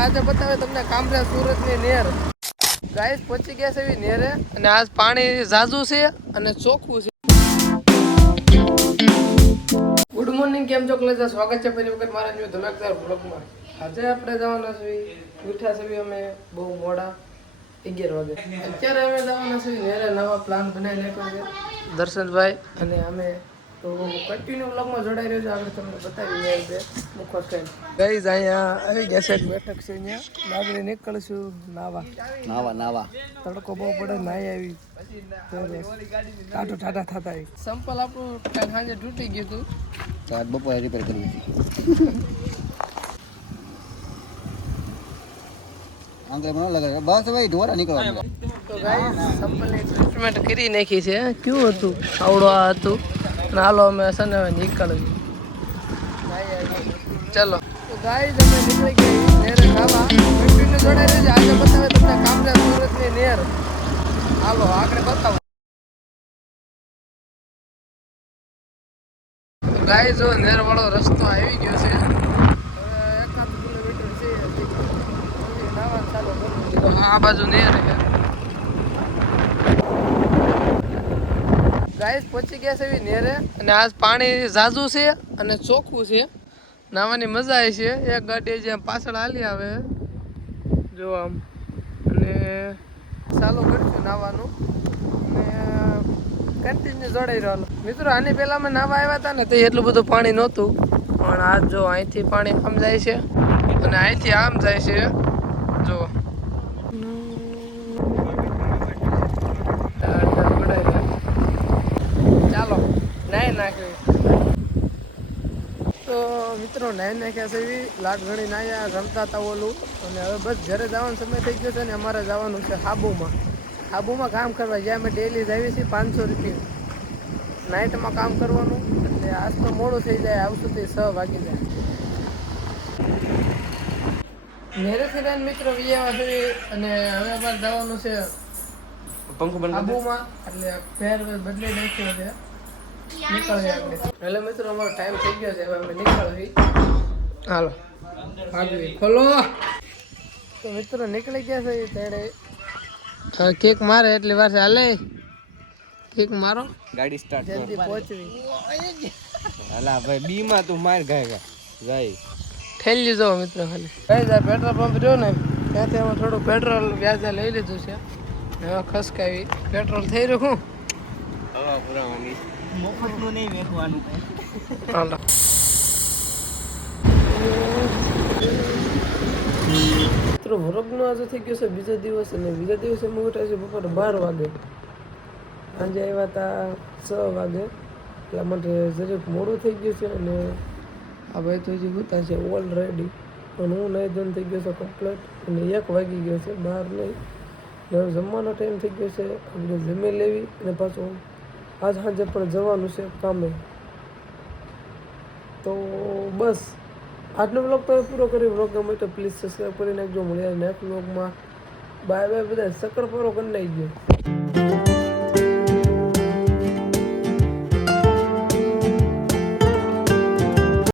આજે બતાવે તમને કામરેજ સુરતની નેર ગાઈસ પહોંચી ગયા છે એવી નેરે અને આજ પાણી ઝાઝું છે અને ચોખ્ખું છે. ગુડ મોર્નિંગ, કેમ છો કલેજા? સ્વાગત છે ફરી વખત મારા ન્યૂ ધમાકેદાર બ્લોગમાં. આજે આપણે જવાના છીએ, ઉઠ્યા છીએ અમે બહુ મોડા 11 વાગે. અત્યારે અમે જવાના છીએ નેરે. નવા પ્લાન બનાવી નાખ્યો છે દર્શનભાઈ અને અમે, તો કન્ટિન્યુ બ્લોગમાં જોડાઈ રહ્યો છે. આપણે તમને બતાવી નેર છે મુખવાસ ખાઈને. ગાઈસ અહીંયા આવી ગયા છે, બેઠક છે અહીંયા. નાગરી નીકળશું નાવા. તડકો બહુ પડે, નાઈ આવી ટાટો ટાટા થતા આવી. સંપલ આપણું કાલ સાંજે તૂટી ગયું હતું, તો આજ બપોરે રિપેર કરવી હતી. આંગળે મને લાગે બસ ભાઈ ઢોરા નીકળવા. તો ગાઈસ સંપલની ટ્રીટમેન્ટ કરી નાખી છે. કેવું હતું? આવડો આ હતું. નાલો અમે સને નીકળવી. ચલો તો ગાઈસ અમે નીકળી ગયા નેરે નાવા. કન્ટિન્યુ જોડાઈ રહેજો. આજે બતાવે તમને કામરેજ સુરતની નેર. હાલો આગળ બતાવો. ગાઈસ જો નેર વાળો રસ્તો આવી ગયો છે. હવે 1 કિલોમીટર છે. નાવા ચાલુ કરું. આ બાજુ નેર છે. ગાઈસ પહોંચી ગયા છે એવી નેરે અને આજ પાણી ઝાઝું છે અને ચોખ્ખું છે. નાવાની મજા આવી છે. એક ગાડી જ્યાં પાછળ હાલી આવે જો આમ, અને ચાલુ કરશું નાવાનું અને કન્ટિન્યુ જોડાઈ રહ્યો. મિત્રો આની પહેલા અમે નાવા આવ્યા હતા ને, તો એટલું બધું પાણી નહોતું, પણ આજ જો અહીંથી પાણી આમ જાય છે અને અહીંથી આમ જાય છે. જો ચાલો નાઈ નાખ્યું. તો મિત્રો નાઈ નાખ્યા છે એવી લાટ ઘણી નાયા, રમતા હતા ઓલું, અને હવે બસ ઘરે જવાનો સમય થઈ ગયો છે ને અમારે જવાનું છે હાબુમાં કામ કરવા. જ્યાં અમે ડેલી જઈએ છીએ 500 રૂપિયા નાઇટમાં કામ કરવાનું. એટલે આજ તો મોડું થઈ જાય, આવશું તો 6 વાગી જાય. મેરેથી રહીને મિત્રો વિયાવા છે અને હવે અમારે જવાનું છે હાબુમાં. એટલે ફેર બદલી નાખ્યો છે, નીકળવી આપણે. એટલે મિત્રો અમારો ટાઈમ થઈ ગયો છે, હવે અમે નીકળવી. હાલો ભાગવી, ખોલો. તો મિત્રો નીકળી ગયા છે તેડે. કેક મારે એટલી વાર છે. હાલે કેક મારો, ગાડી સ્ટાર્ટ જલ્દી પહોંચવી. હાલા ભાઈ બી માં તું માર ગાય જાય ઠેલી જો મિત્રો. ખાલી કઈ જાય પેટ્રોલ પંપ રહ્યો ને ત્યાંથી અમે થોડું પેટ્રોલ વ્યાજે લઈ લીધું છે. હવે ખસકાવી પેટ્રોલ થઈ રહ્યું. હવા પુરાવાની મફતનું નહીં વેચવાનું. હાલો મિત્રો વ્રતનો આજે થઈ ગયો છે બીજો દિવસ, અને બીજા દિવસે અમે ઉઠ્યા છે બપોરે 12 વાગે. સાંજે આવ્યા હતા 6 વાગે. એટલા માટે જરીક મોડું થઈ ગયું છે. અને આ ભાઈ તો હજી હોતા છે ઓલરેડી, પણ હું નહીં ધન થઈ ગયો છે કમ્પ્લીટ. અને 1 વાગી ગયો છે, 12 નહીં. હવે જમવાનો ટાઈમ થઈ ગયો છે, આપણે જમી લેવી. અને પાછું આજ સાંજે પણ જવાનું છે કામે. તો બસ આજનો બ્લોગ તો પૂરો કરી. બ્લોગ ગમે તો પ્લીઝ સબસ્ક્રાઈબ કરી નાખજો. મળ્યા નેક્સ્ટ બ્લોગમાં. બાય બાય બધા. સકર પૂરો કરી નાખજો.